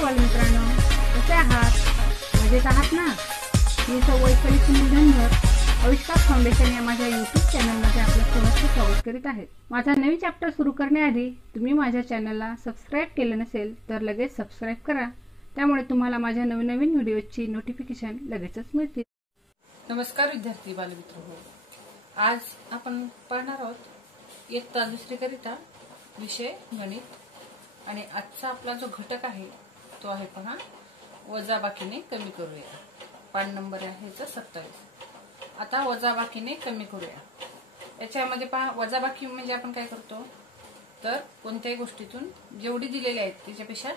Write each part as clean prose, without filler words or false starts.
नमस्कार बालमित्रांनो, कसे आहात? मजेत आहात ना? मी सौ वैशाली सुनील धनगर आविष्कार फाउंडेशन या माझ्या यूट्यूब चॅनलमध्ये आपलं सहर्ष स्वागत करीत आहे। माझा नवीन चॅप्टर सुरू करण्याआधी तुम्ही माझ्या चॅनलला सबस्क्राइब केले नसेल तर लगेच सबस्क्राइब करा, त्यामुळे तुम्हाला माझ्या नवीन व्हिडिओची नोटिफिकेशन लगेचच मिळतील। नमस्कार विद्यार्थी बालमित्रांनो, आज आपण पाहणार आहोत इयत्ता दुसरी करिता विषय गणित। आणि आजचा आपला जो घटक आहे तो आहे पहा वजाबाकीने कमी करूया। पान नंबर आहे 27। आता वजाबाकीने कमी करूया। याच्यामध्ये पहा वजाबाकी म्हणजे आपण काय करतो तर कोणत्याही गोष्टीतून जेवढी दिलेली आहेत त्याच्यापेक्षा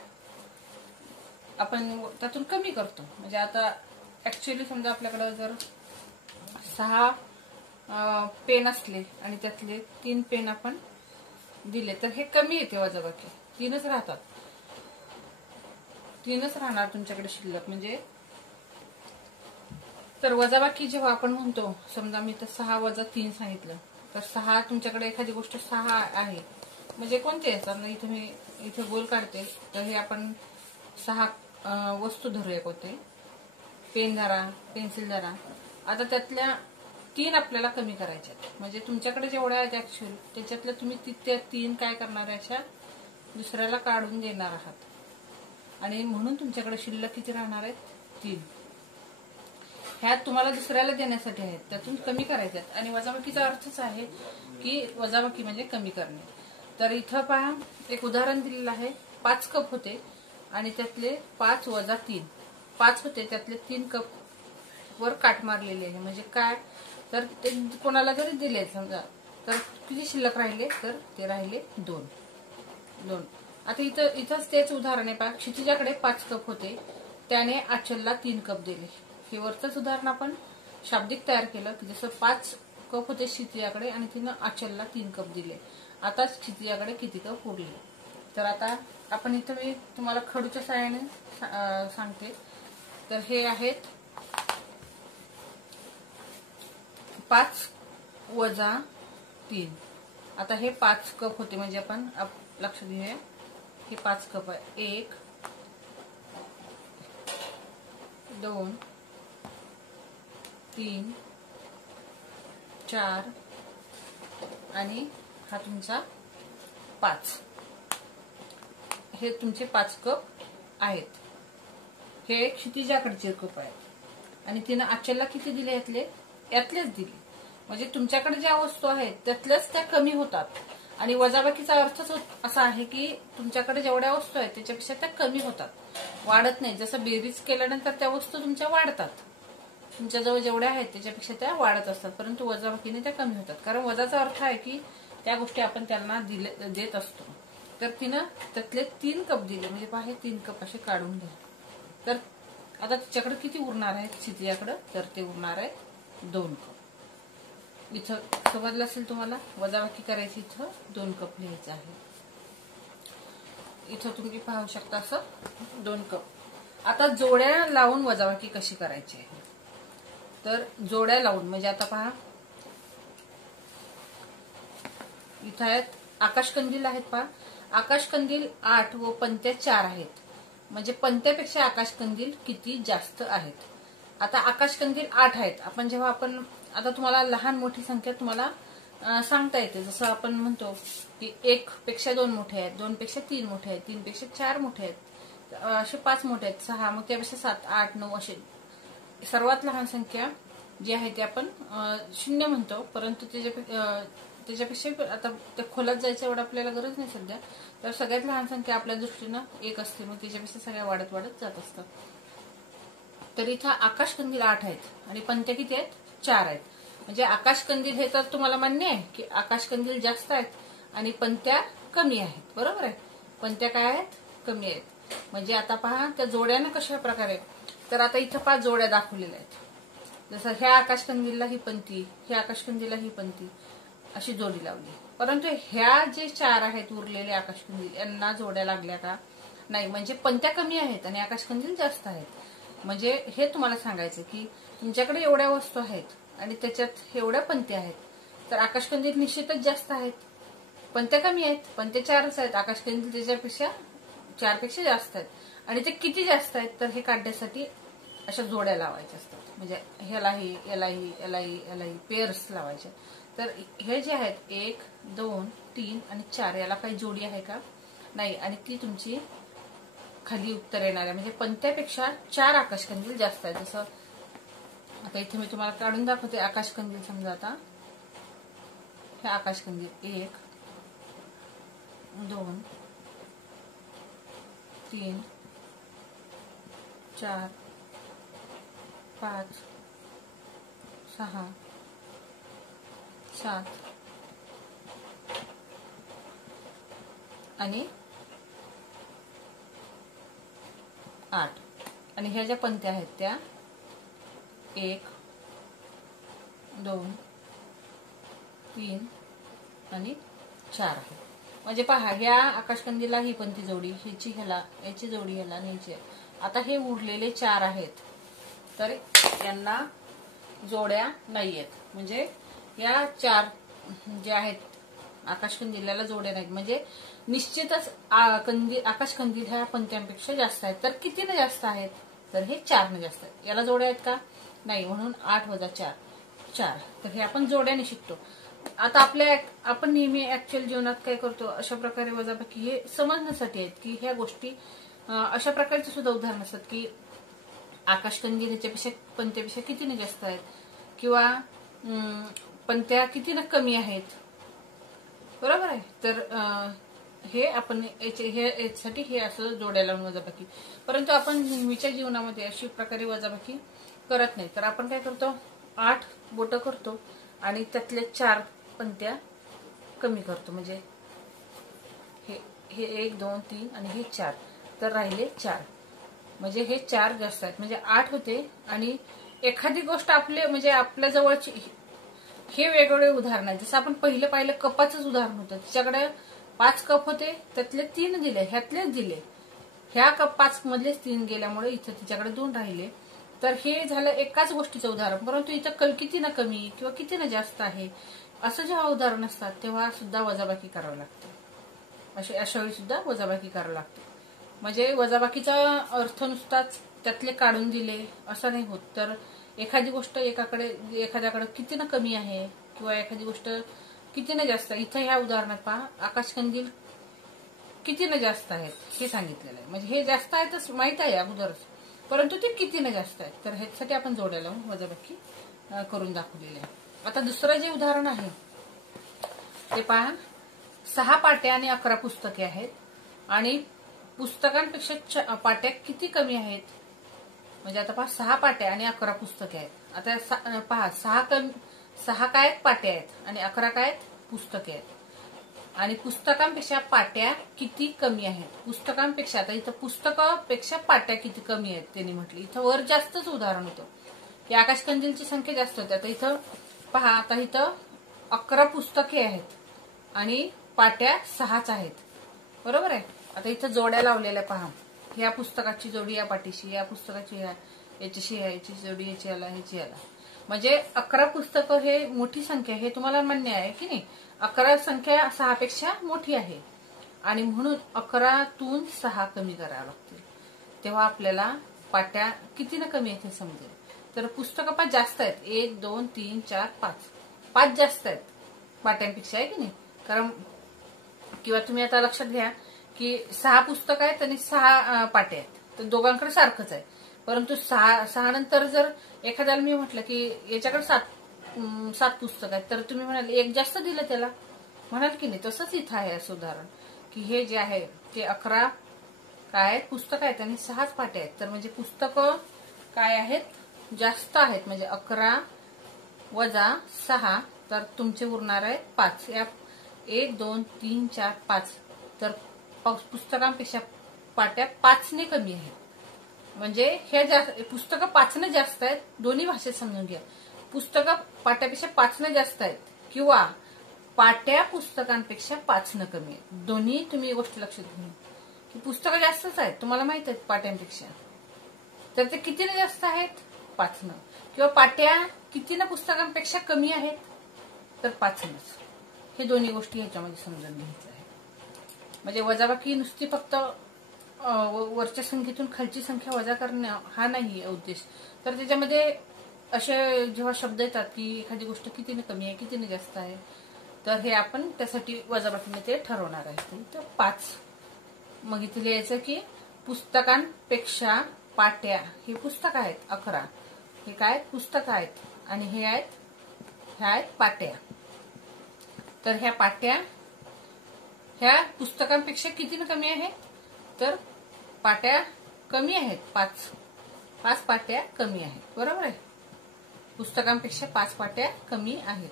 आपण त्यातून कमी करतो। म्हणजे आता ऍक्च्युअली समजा आपल्याकडे जर 6 पेन असले आणि त्यातले 3 पेन आपण दिले तर हे कमी येते वजाबाकी। 3च राहतात, 3च राहणार तुमच्याकडे शिल्लक। म्हणजे तर वजाबाकी जेव्हा आपण म्हणतो, समजा मी तर 6 वजा 3 सांगितलं तर 6 तुमच्याकडे एखादी गोष्ट 6 आहे म्हणजे कोणती आहे, इथे मी इथे गोल काढते तर हे आपण 6 वस्तू धरूया। कोणते पेन धरा, पेन्सिल धरा। आता त्यातल्या 3 आपल्याला कमी करायच्या आहेत। म्हणजे तुमच्याकडे जेवढ्या आहेत ऍक्च्युअल त्याच्यातल्या तुम्ही त्या 3 काय करणार अशा दुसऱ्याला काढून देणार आहात आणि म्हणून तुमच्याकडे शिल्लक किती राहणार आहेत 3। ह्या तुम्हाला दुसऱ्याला देण्यासाठी आहेत, त्यातून कमी करायचे आहेत। आणि वजाबाकीचा अर्थच आहे की वजाबाकी म्हणजे कमी करणे। तर इथं पहा एक उदाहरण दिलेलं आहे। 5 कप होते आणि त्यातले 5 वजा 3 5 होते, त्यातले 3 कप वर काट मारलेले आहे। म्हणजे काय तर ते कोणाला जरी दिले समजा तर किती शिल्लक राहिले तर ते राहिले 2। आता इथंच तेच उदाहरण आहे पहा। क्षितिजाकडे 5 कप होते, त्याने आचलला 3 कप दिले। हे वरचंच उदाहरण आपण शाब्दिक तयार केलं की जसं 5 कप होते क्षितिजाकडे आणि तिनं आचलला 3 कप दिले। आता क्षितिजाकडे किती कप उरले तर आता आपण इथं मी तुम्हाला खडूच्या सहाय्याने सांगते। तर हे आहेत 5 वजा 3। आता हे 5 कप होते म्हणजे आपण लक्ष घेऊया, हे 5 कप आहे। 1 2 3 4 आणि हा तुमचा 5। हे तुमचे 5 कप आहेत। हे क्षितिजाकडचे कप आहेत आणि तिनं आचलला किती दिले यातलेच दिले। म्हणजे तुमच्याकडे ज्या वस्तू आहेत त्यातल्याच त्या कमी होतात। आणि वजाबाकीचा अर्थच असा आहे की तुमच्याकडे जेवढ्या वस्तू आहेत त्याच्यापेक्षा त्या कमी होतात, वाढत नाही। जसं बेरीज केल्यानंतर त्या वस्तू तुमच्या वाढतात, तुमच्याजवळ जेवढ्या आहेत त्याच्यापेक्षा त्या वाढत असतात, परंतु वजाबाकीने त्या कमी होतात। कारण वजाचा अर्थ आहे की त्या गोष्टी आपण त्यांना देत असतो। तर तिनं त्यातले 3 कप दिले म्हणजे पहा हे 3 कप असे काढून घ्या। तर आता तिच्याकडे किती उरणार आहेत क्षितिजाकडे तर ते उरणार आहेत 2 कप। इथं समजलं असेल तुम्हाला, वजाबाकी करायची इथं 2 कप लिहायचं आहे। इथं तुम्ही पाहू शकता असं 2 कप। आता जोड्या लावून वजाबाकी कशी करायची आहे तर जोड्या लावून म्हणजे आता पहा इथं आहेत आकाशकंदील आहेत पहा। आकाशकंदील 8 व पंत्या 4 आहेत, म्हणजे पंत्यापेक्षा आकाशकंदील किती जास्त आहेत। आता आकाशकंदील 8 आहेत। आपण जेव्हा आता तुम्हाला लहान मोठी संख्या तुम्हाला सांगता येते। जसं आपण म्हणतो की 1 पेक्षा 2 मोठे आहेत, 2 पेक्षा 3 मोठे आहेत, 3 पेक्षा 4 मोठे आहेत, असे 5 मोठे आहेत, 6 मग त्यापेक्षा 7 8 9 असे सर्वात लहान संख्या जी आहे ती आपण 0 म्हणतो। परंतु त्याच्यापेक्षा आता त्या खोलात जायचं एवढं आपल्याला गरज नाही सध्या। तर सगळ्यात लहान संख्या आपल्या दृष्टीनं 1 असते, मग त्याच्यापेक्षा सगळ्या वाढत जात असतात। तर इथं आकाशकंदील 8 आहेत आणि पंत्या किती आहेत 4 आहेत। म्हणजे आकाशकंदील हे तर तुम्हाला मान्य आहे की आकाशकंदील जास्त आहेत आणि पंत्या कमी आहेत, बरोबर आहे। पंत्या काय आहेत कमी आहेत। म्हणजे आता पहा त्या जोड्यानं कशा प्रकारे तर आता इथं 5 जोड्या दाखवलेल्या आहेत। जसं ह्या आकाशकंदीलला ही पंथी, ह्या आकाशकंदीलला ही पंथी अशी जोडी लावली। परंतु ह्या जे 4 आहेत उरलेले आकाशकंदील यांना जोड्या लागल्या का नाही, म्हणजे पंत्या कमी आहेत आणि आकाशकंदील जास्त आहेत। म्हणजे हे तुम्हाला सांगायचं की तुमच्याकडे एवढ्या वस्तू आहेत आणि त्याच्यात एवढ्या पंत्या आहेत तर आकाशकंदील निश्चितच जास्त आहेत, पंत्या कमी आहेत। पंत्या 4च आहेत, आकाशकंदील त्याच्यापेक्षा 4 पेक्षा जास्त आहेत आणि ते किती जास्त आहेत तर हे काढण्यासाठी अशा जोड्या लावायच्या असतात. म्हणजे ह्यालाही यालाही यालाही यालाही पेअर्स लावायचे. तर हे जे आहेत 1 2 3 आणि 4 याला काही जोडी आहे का नाही आणि ती तुमची खाली उत्तर येणार आहे. म्हणजे पंत्यापेक्षा 4 आकाशकंदील जास्त आहेत. जसं आता इथे मी तुम्हाला काढून दाखवते आकाशकंदील. समजा आता हे आकाशकंदील 1 2 3 4 5 6 7 आणि 8 आणि ह्या ज्या पंक्त्या आहेत त्या 1 2 3 आणि 4 आहे. म्हणजे पहा ह्या आकाशकंदीला ही पंक्ती जोडी ह्याची ह्याला याची जोडी ह्याला न्यायची. आता हे उरलेले 4 आहेत तर यांना जोड्या नाहीयेत. म्हणजे या 4 जे आहेत आकाशकंदिलाला जोड्या नाहीत. म्हणजे निश्चितच आकाशकंदील ह्या पंक्त्यांपेक्षा जास्त आहेत. तर कितीने जास्त आहेत तर हे 4 ने जास्त आहेत. याला जोड्या आहेत का नाही. म्हणून 8 वजा 4 4. तर हे आपण जोड्याने शिकतो. आता आपण नेहमी ऍक्च्युअल जीवनात काय करतो अशा प्रकारे वजाबाकी हे समजण्यासाठी आहेत की ह्या गोष्टी अशा प्रकारचे सुद्धा उदाहरण असतात की आकाशकंदील ह्याच्यापेक्षा पंत्यापेक्षा कितीने जास्त आहेत किंवा पंत्या कितीने कमी आहेत. बरोबर आहे. तर हे आपण याच्यासाठी हे असं जोड्या लावून वजाबाकी. परंतु आपण नेहमीच्या जीवनामध्ये अशी प्रकारे वजाबाकी करत नाही. तर आपण काय करतो 8 बोटं करतो आणि त्यातल्या 4 पंत्या कमी करतो. म्हणजे हे 1 2 3 आणि हे 4 तर राहिले 4. म्हणजे हे 4 जास्त आहेत. म्हणजे 8 होते आणि एखादी गोष्ट म्हणजे आपल्या जवळची हे वेगवेगळे उदाहरण आहे. जसं आपण पहिलं पाहिलं कपाचंच उदाहरण होतं. तिच्याकडे 5 कप होते त्यातले 3 दिले ह्यातलेच दिले. ह्या कप 5 मधलेच 3 गेल्यामुळे इथं तिच्याकडे 2 राहिले. तर हे झालं एकाच गोष्टीचं उदाहरण. परंतु इथं किती ना कमी किंवा किती ना जास्त आहे असं जेव्हा उदाहरण असतात तेव्हा सुद्धा वजाबाकी करावं लागतं. अशा वेळी सुद्धा वजाबाकी करावं लागते. म्हणजे वजाबाकीचा अर्थ नुसताच त्यातले काढून दिले असं नाही होत. तर एखादी गोष्ट एखाद्याकडे किती ना कमी आहे किंवा एखादी गोष्ट किती ना जास्त. इथं ह्या उदाहरणात पहा आकाशकंदील किती ना जास्त आहेत हे सांगितलेलं आहे. म्हणजे हे जास्त आहेतच माहित आहे अगोदरच परंतु ते किती ना जास्त आहेत. तर ह्याच्यासाठी आपण जोड्या लावून वजाबाकी करून दाखवलेली आहे. आता दुसरं जे उदाहरण आहे ते पहा 6 पाट्या आणि 11 पुस्तके आहेत आणि पुस्तकांपेक्षा पाट्या किती कमी आहेत. म्हणजे आता पहा 6 पाट्या आणि 11 पुस्तके आहेत. आता पहा 6 काय आहेत पाट्या आहेत आणि 11 काय आहेत पुस्तके आहेत. आणि पुस्तकांपेक्षा पाट्या किती कमी आहेत. पुस्तकांपेक्षा आता इथं पुस्तकापेक्षा पाट्या किती कमी आहेत त्यांनी म्हटलं. इथं वर जास्तच उदाहरण होतं की आकाशकंदीलची संख्या जास्त होती. आता इथं पहा आता इथं 11 पुस्तके आहेत आणि पाट्या 6च आहेत. बरोबर आहे. आता इथं जोड्या लावलेल्या पहा. ह्या पुस्तकाची जोडी या पाठीशी या पुस्तकाची याच्याशी याची जोडी याची याला ह्याची याला. म्हणजे 11 पुस्तकं हे मोठी संख्या हे तुम्हाला मान्य आहे की नाही. 11 संख्या 6 पेक्षा मोठी आहे आणि म्हणून 11तून 6 कमी करावं लागतील. तेव्हा आपल्याला पाट्या किती ना कमी आहेत हे समजेल. तर पुस्तकं 5 जास्त आहेत. 1 2 3 4 5 5 जास्त आहेत पाट्यांपेक्षा आहे की नाही. कारण किंवा तुम्ही आता लक्षात घ्या की 6 पुस्तकं आहेत आणि 6 पाट्या आहेत तर दोघांकडे सारखंच आहे. परंतु 6 नंतर जर एखाद्याला मी म्हटलं की याच्याकडे 7 पुस्तकं आहेत तर तुम्ही म्हणाल 1 जास्त दिलं त्याला म्हणाल की नाही. तसंच इथं आहे असं उदाहरण की हे जे आहे ते 11 काय आहेत पुस्तकं आहेत आणि 6च पाट्या आहेत. तर म्हणजे पुस्तकं काय आहेत जास्त आहेत. म्हणजे 11 वजा 6 तर तुमचे उरणार आहे 5. या 1 2 3 4 5 तर पुस्तकांपेक्षा पाट्या 5ने कमी आहेत. म्हणजे ह्या पुस्तकं 5ने जास्त आहेत. दोन्ही भाषेत समजून घ्या. पुस्तकं पाट्यापेक्षा 5ने जास्त आहेत किंवा पाट्या पुस्तकांपेक्षा 5ने कमी आहेत. दोन्ही तुम्ही गोष्ट लक्षात घेऊन की पुस्तकं जास्तच आहेत तुम्हाला माहित आहेत पाट्यांपेक्षा. तर ते कितीने जास्त आहेत 5ने किंवा पाट्या कितीने पुस्तकांपेक्षा कमी आहेत तर 5नेच. हे दोन्ही गोष्टी ह्याच्यामध्ये समजून घ्यायचं आहे. म्हणजे वजाबाकी नुसती फक्त वरच्या संख्येतून खालची संख्या वजा करणं हा नाही उद्देश. तर त्याच्यामध्ये असे जेव्हा शब्द येतात की एखादी गोष्ट कितीने कमी आहे, कितीने जास्त आहे, तर हे आपण त्यासाठी वजाबाकीने ते ठरवणार आहे. तर 5. मग इथे लिहायचं की पुस्तकांपेक्षा पाट्या, हे पुस्तक आहेत 11, हे काय पुस्तक आहेत, आणि हे आहेत पाट्या. तर ह्या पाट्या ह्या पुस्तकांपेक्षा कितीने कमी आहे, तर पाट्या कमी आहेत, 5 पाट्या कमी आहेत. बरोबर आहे, पुस्तकांपेक्षा 5 पाट्या कमी आहेत.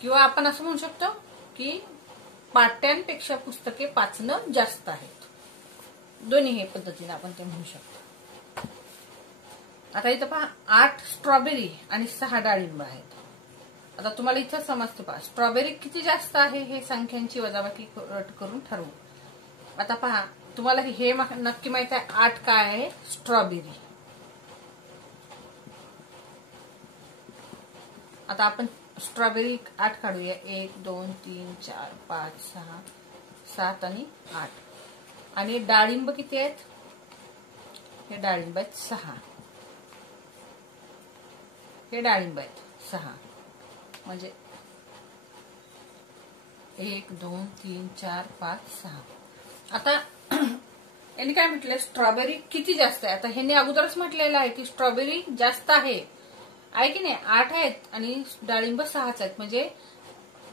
किंवा आपण असं म्हणू शकतो की पाट्यांपेक्षा पुस्तके 5 जास्त आहेत. दोन्ही हे पद्धतीने आपण ते म्हणू शकतो. आता इथं पहा 8 स्ट्रॉबेरी आणि 6 डाळिंब आहेत. आता तुम्हाला इथं समजते पहा स्ट्रॉबेरी किती जास्त आहे हे संख्यांची वजाबाकी करून ठरवू. आता पहा तुम्हाला हे नक्की माहित आहे 8 काय आहे, स्ट्रॉबेरी. आता आपण स्ट्रॉबेरी 8 काढूया. 1 2 3 4 5 6 7 आणि 8. आणि डाळिंब किती आहेत, हे डाळिंब आहेत 6. हे डाळिंब आहेत 6. म्हणजे 1 2 3 4 5 6. आता यांनी काय म्हटलंय, स्ट्रॉबेरी किती जास्त आहे. आता ह्यांनी अगोदरच म्हटलेलं आहे की स्ट्रॉबेरी जास्त आहे की नाही, 8 आहेत आणि डाळिंब 6च आहेत. म्हणजे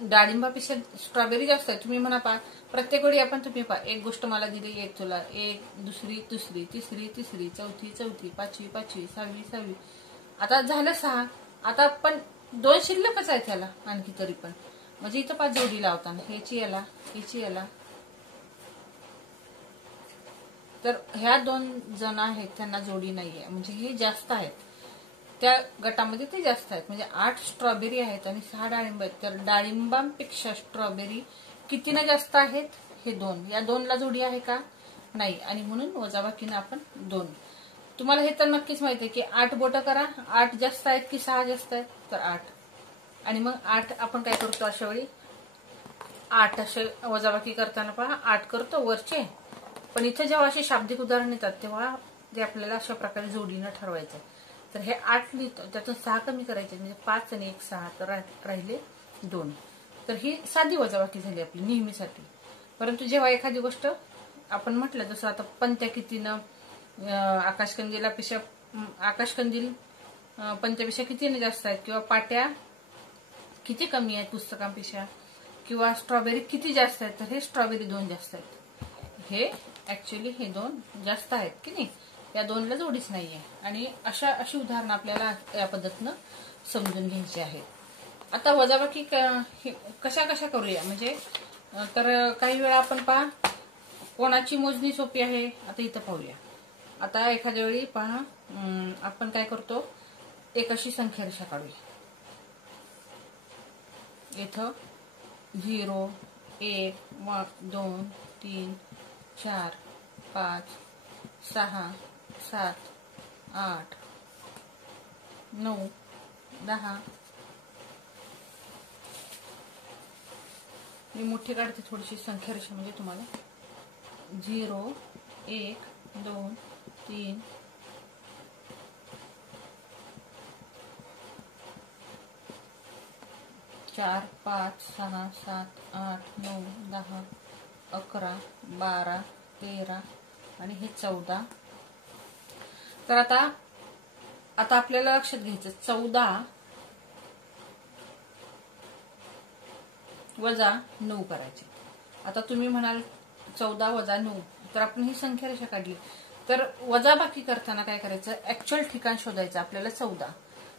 डाळिंबापेक्षा स्ट्रॉबेरी जास्त आहे. तुम्ही म्हणा पहा प्रत्येक वेळी आपण तुम्ही पहा एक गोष्ट मला दिली, एक तुला, एक दुसरी तिसरी, चौथी, पाचवी, 6वी. आता झालं 6. आता पण 2 शिल्लकच आहेत त्याला आणखी तरी पण. म्हणजे इथं 5 जोडी लावताना ह्याची याला, तर ह्या 2 जण आहेत त्यांना जोडी नाहीये, म्हणजे हे जास्त आहेत. त्या गटामध्ये ते जास्त आहेत. म्हणजे 8 स्ट्रॉबेरी आहेत आणि 6 डाळिंब आहेत. तर डाळिंबांपेक्षा स्ट्रॉबेरी कितीने जास्त आहेत, हे 2. या 2ला जोडी आहे का, नाही, आणि म्हणून वजाबाकीने आपण 2. तुम्हाला हे तर नक्कीच माहिती आहे की 8 बोटं करा, 8 जास्त आहेत की 6 जास्त आहेत, तर 8. आणि मग 8 आपण काय करतो अशा वेळी, 8 असे वजाबाकी करताना पहा 8 करतो वरचे. पण इथे जेव्हा असे शाब्दिक उदाहरण येतात तेव्हा ते आपल्याला अशा प्रकारे जोडीनं ठरवायचं. तर हे 8 लिहितो, त्यातून 6 कमी करायचे, म्हणजे 5 आणि 1 6, तर राहिले 2. तर ही साधी वजाबाकी झाली आपली नेहमीसाठी. परंतु जेव्हा एखादी गोष्ट आपण म्हटलं, जसं आता पंत्या कितीनं आकाशकंदील पंत्यापेक्षा कितीने जास्त आहेत, किंवा पाट्या किती कमी आहेत पुस्तकांपेक्षा, किंवा स्ट्रॉबेरी किती जास्त आहेत, तर हे स्ट्रॉबेरी 2 जास्त आहेत. हे ऍक्च्युअली हे 2 जास्त आहेत की नाही, या 2ला जोडीच नाहीये. आणि अशी उदाहरणं आपल्याला या पद्धतीनं समजून घ्यायची आहेत. आता वजाबाकी कशा करूया, म्हणजे तर काही वेळा आपण पहा कोणाची मोजणी सोपी आहे. आता इथं पाहूया. आता एखाद्या वेळी पहा आपण काय करतो, एक अशी संख्या रेषा काढूया. इथं 0 1 2 3 4 5 6 7 8 9 10. मी मोठी काढते थोडीशी संख्या रेषा, म्हणजे तुम्हाला 0 1 2 3 4 5 6 7 8 9 10 11 12 13 आणि हे 14. तर आता आपल्याला लक्षात घ्यायचं 14 वजा 9 करायचे. आता तुम्ही म्हणाल 14 वजा 9, तर आपण ही संख्या रेषा काढली. तर वजाबाकी करताना काय करायचं, ऍक्च्युअल ठिकाण शोधायचं आपल्याला 14.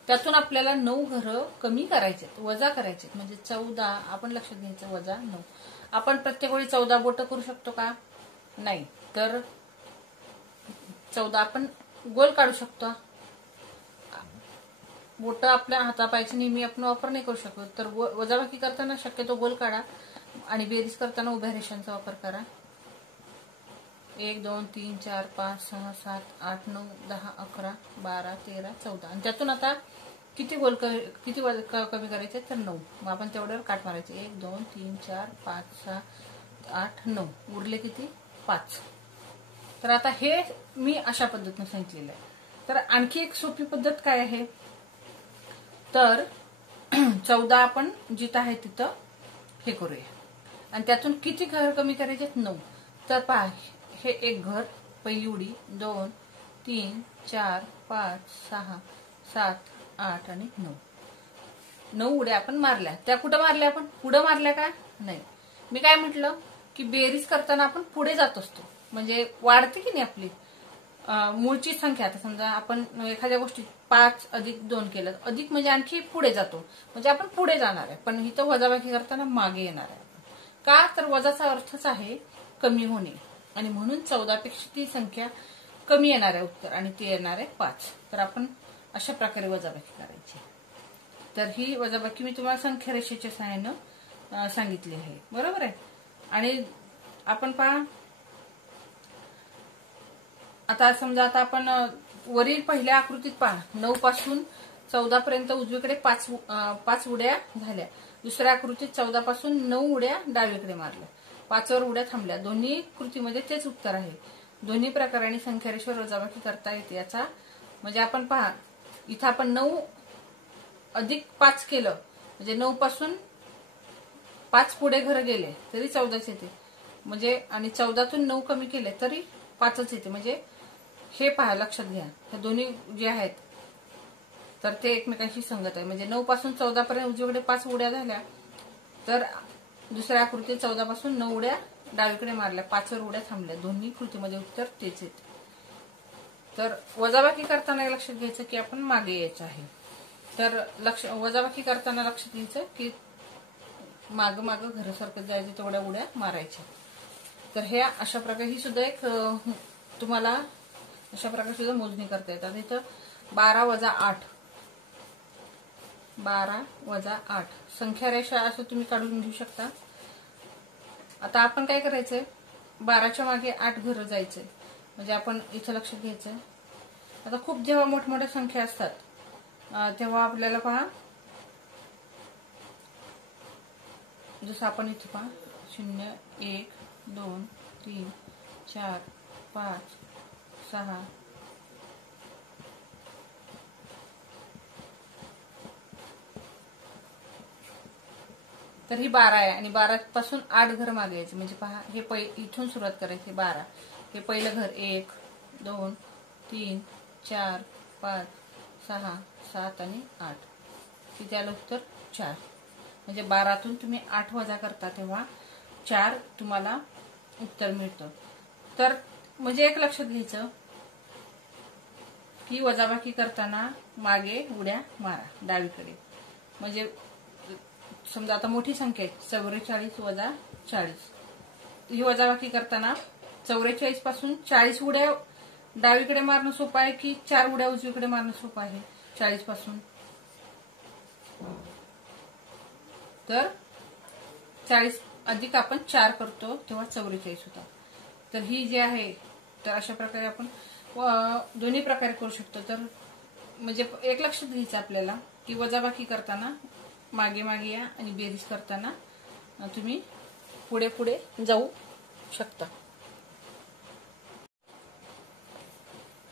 त्यातून आपल्याला 9 घरं कमी करायचे, वजा करायचे. म्हणजे 14 आपण लक्षात घ्यायचं वजा 9. आपण प्रत्येक वेळी 14 बोटं करू शकतो का, नाही. तर 14 आपण गोल काढू शकतो. बोटं आपल्या हातापायचे नेहमी आपण वापर नाही करू शकतो. तर वजाबाकी करताना शक्यतो गोल काढा आणि बेरीज करताना उभ्या रेषांचा वापर करा. 1 2 3 4 5 6 7 8 9 10 11 12 13 14. आणि त्यातून आता किती कमी करायचे, तर 9. मग आपण तेवढ्यावर काट मारायचे. 1 2 3 4 5 6 8 9. उरले किती, 5. तर आता हे मी अशा पद्धतीने सांगितलेलं आहे. तर आणखी एक सोपी पद्धत काय आहे, तर 14 आपण जिथं आहे तिथं हे करूया आणि त्यातून किती घर कमी करायचे, 9. तर पहा, हे एक घर, पहिली उडी, 2 3 4 5 6 7 8 आणि 9 उड्या आपण मारल्या. त्या कुठं मारल्या, आपण पुढे मारल्या का नाही. मी काय म्हटलं की बेरीज करताना आपण पुढे जात असतो, म्हणजे वाढते की नाही आपली मूळची संख्या. आता समजा आपण एखाद्या गोष्टीत 5 अधिक 2 केलं, अधिक म्हणजे आणखी पुढे जातो, म्हणजे आपण पुढे जाणार आहे. पण इथं वजाबाकी करताना मागे येणार आहे. का, तर वजाचा अर्थच आहे कमी होणे, आणि म्हणून 14 पेक्षा ती संख्या कमी येणार आहे उत्तर, आणि ते येणार आहे 5. तर आपण अशा प्रकारे वजाबाकी करायची. तर ही वजाबाकी मी तुम्हाला संख्या रेषेच्या सहाय्यानं सांगितली आहे, बरोबर आहे. आणि आपण पहा, आता समजा आता आपण वरील पहिल्या आकृतीत पहा, 9 पासून 14 पर्यंत उजवीकडे 5 उड्या झाल्या. दुसऱ्या आकृतीत 14 पासून 9 उड्या डावीकडे मारल्या, 5 वर उड्या थांबल्या. दोन्ही कृतीमध्ये तेच उत्तर आहे. दोन्ही प्रकारांनी संख्या रेषेवर वजाबाकी करता येते. याचा म्हणजे आपण पहा, इथं आपण 9 अधिक 5 केलं, म्हणजे 9 पासून 5 पुढे घर गेले तरी 14च येते, म्हणजे आणि 14तून 9 कमी केले तरी 5च येते. म्हणजे हे पहा, लक्षात घ्या, हे दोन्ही जे आहेत तर ते एकमेकांशी संगत आहे. म्हणजे 9 पासून 14 पर्यंत उजवीकडे 5 उड्या झाल्या, तर दुसऱ्या आकृतीत 14 पासून 9 उड्या डावीकडे मारल्या, 5 वर उड्या थांबल्या. दोन्ही कृतीमध्ये उत्तर तेच येते. तर वजाबाकी करताना लक्षात घ्यायचं की आपण मागे यायचं आहे. तर वजाबाकी करताना लक्षात घ्यायचं की माग घरासारखं जायचं, तेवढ्या उड्या मारायच्या. तर हे अशा प्रकारे ही सुद्धा एक तुम्हाला अशा प्रकारे सुद्धा मोजणी करता येतात. इथं 12 वजा 8 संख्या रेषा असं तुम्ही काढून घेऊ शकता. आता आपण काय करायचंय, 12च्या मागे 8 घरं जायचंय. म्हणजे आपण इथं लक्षात घ्यायचं, आता खूप जेव्हा मोठमोठ्या संख्या असतात तेव्हा आपल्याला पहा, जसं आपण इथे पहा 0 1 2 3 4 5 6 तर ही 12 आहे, आणि 12 पासून 8 घर मागे यायचे. म्हणजे पहा, हे इथून सुरुवात करायची. 12 हे पहिलं घर, 1 2 3 4 5 6 7 आणि 8. तिथे आलं उत्तर 4. म्हणजे 12तून तुम्ही 8 वजा करता तेव्हा 4 तुम्हाला उत्तर मिळतं. तर म्हणजे एक लक्षात घ्यायचं की वजाबाकी करताना मागे उड्या मारा डावीकडे. म्हणजे समजा आता मोठी संख्या आहे 44 वजा 40, ही वजाबाकी करताना 44 पासून 40 उड्या डावीकडे मारणं सोपं आहे की 4 उड्या उजवीकडे मारणं सोपं आहे 40 पासून. तर 40 अधिक आपण 4 करतो तेव्हा 44 होता. तर ही जी आहे, तर अशा प्रकारे आपण दोन्ही प्रकारे करू शकतो. तर म्हणजे एक लक्षात घ्यायचं आपल्याला की वजाबाकी करताना मागे या, आणि बेरीज करताना तुम्ही पुढे जाऊ शकता.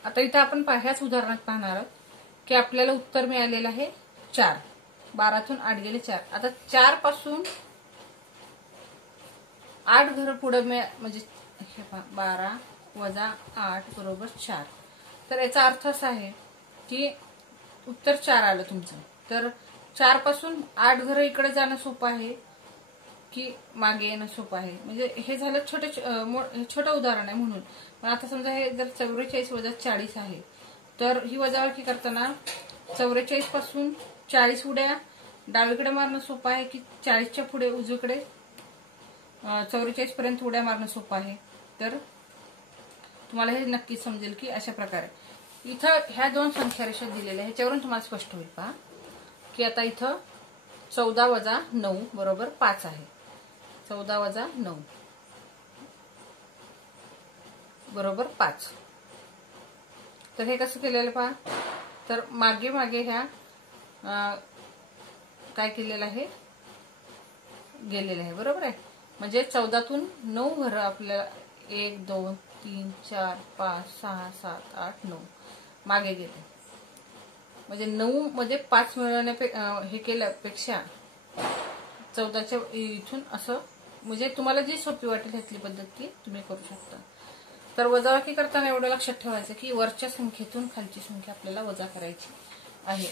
आता इथं आपण ह्याच उदाहरणात पाहणार आहोत की आपल्याला उत्तर मिळालेलं आहे 4. 12तून 8 गेले 4. आता 4 पासून 8 घर पुढे म्हणजे 12 वजा 8 बरोबर 4. तर याचा अर्थ असा आहे की उत्तर 4 आलं तुमचं. तर 4 पासून 8 घर इकडे जाणं सोपं आहे की मागे येणं सोपं आहे. म्हणजे हे झालं छोटं उदाहरण आहे म्हणून. पण आता समजा हे जर 44 वजा 40 आहे, तर ही वजाबाकी करताना 44 पासून 40 उड्या डावीकडे मारणं सोपं आहे की 40च्या पुढे उजवीकडे 44 पर्यंत उड्या मारणं सोपं आहे. तर तुम्हाला हे नक्कीच समजेल की अशा प्रकारे इथं ह्या दोन संख्या रेषा दिलेल्या, ह्याच्यावरून तुम्हाला स्पष्ट होईल पहा की आता इथं 14 वजा 9 बरोबर 5 आहे. 14 वजा 9 बरोबर 5. तर हे कसं केलेलं पहा, तर मागे ह्या काय केलेलं आहे, गेलेलं आहे, बरोबर आहे. म्हणजे 14तून 9 घरं आपल्याला 1 2 3 4 5 6 7 8 9 मागे गेले. म्हणजे 9 मध्ये 5 हे केल्यापेक्षा 14च्या इथून असं म्हणजे तुम्हाला जी सोपी वाटेल ह्यातली पद्धत ती तुम्ही करू शकता. तर वजाबाकी करताना एवढं लक्षात ठेवायचं की वरच्या संख्येतून खालची संख्या आपल्याला वजा करायची आहे.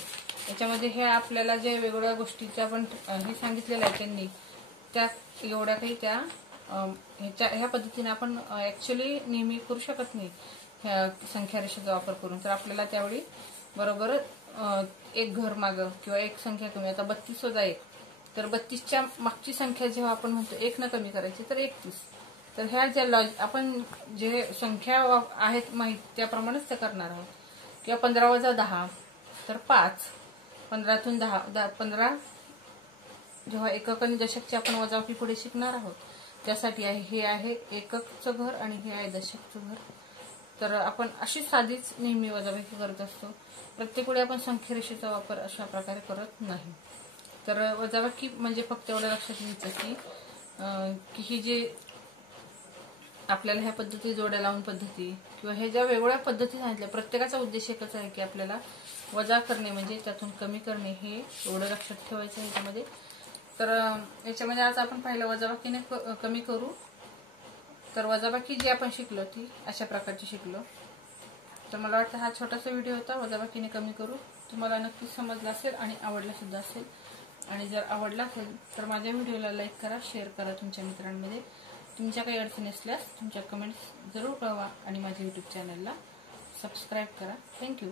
याच्यामध्ये हे आपल्याला जे वेगवेगळ्या गोष्टीच्या आपण हे सांगितलेलं आहे त्यांनी त्या एवढ्या काही त्या ह्या पद्धतीने आपण ऍक्च्युली नेहमी करू शकत नाही ह्या संख्या रेषेचा वापर करून. तर आपल्याला त्यावेळी बरोबर एक घर मागं किंवा एक संख्या कमी. आता 32 वजा 1 तर 32च्या मागची संख्या जेव्हा आपण म्हणतो 1 न कमी करायची तर 31. तर ह्या ज्या आपण जे संख्या आहेत माहीत त्याप्रमाणेच ते करणार आहोत. किंवा 15 वजा 10 तर 5. 15तून 10 15 जेव्हा एकक आणि दशकची आपण वजाबाकी पुढे शिकणार आहोत त्यासाठी आहे. हे आहे एककचं घर आणि हे आहे दशकचं घर. तर आपण अशी साधीच नेहमी वजाबाकी करत असतो. प्रत्येक वेळी आपण संख्यारेषेचा वापर अशा प्रकारे करत नाही. तर वजाबाकी म्हणजे फक्त एवढं लक्षात घ्यायचं की ही जी आपल्याला ह्या पद्धती जोड्या लावून पद्धती किंवा हे ज्या वेगवेगळ्या पद्धती सांगितल्या प्रत्येकाचा उद्देश एकच आहे की आपल्याला वजा करणे म्हणजे त्यातून कमी करणे हे एवढं लक्षात ठेवायचं ह्याच्यामध्ये. तर याच्यामध्ये आज आपण पाहिलं वजाबाकीने कमी करू. तर वजाबाकी जी आपण शिकलो ती अशा प्रकारची शिकलो. तर मला वाटतं हा छोटासा व्हिडिओ होता वजाबाकीने कमी करू. तुम्हाला नक्कीच समजला असेल आणि आवडला सुद्धा असेल. आणि जर आवडला असेल तर माझ्या व्हिडिओला लाईक करा, शेअर करा तुमच्या मित्रांमध्ये. तुमच्या काही अडचणी असल्यास तुमच्या कमेंट्स जरूर कळवा आणि माझ्या यूट्यूब चॅनलला सबस्क्राईब करा. थँक्यू.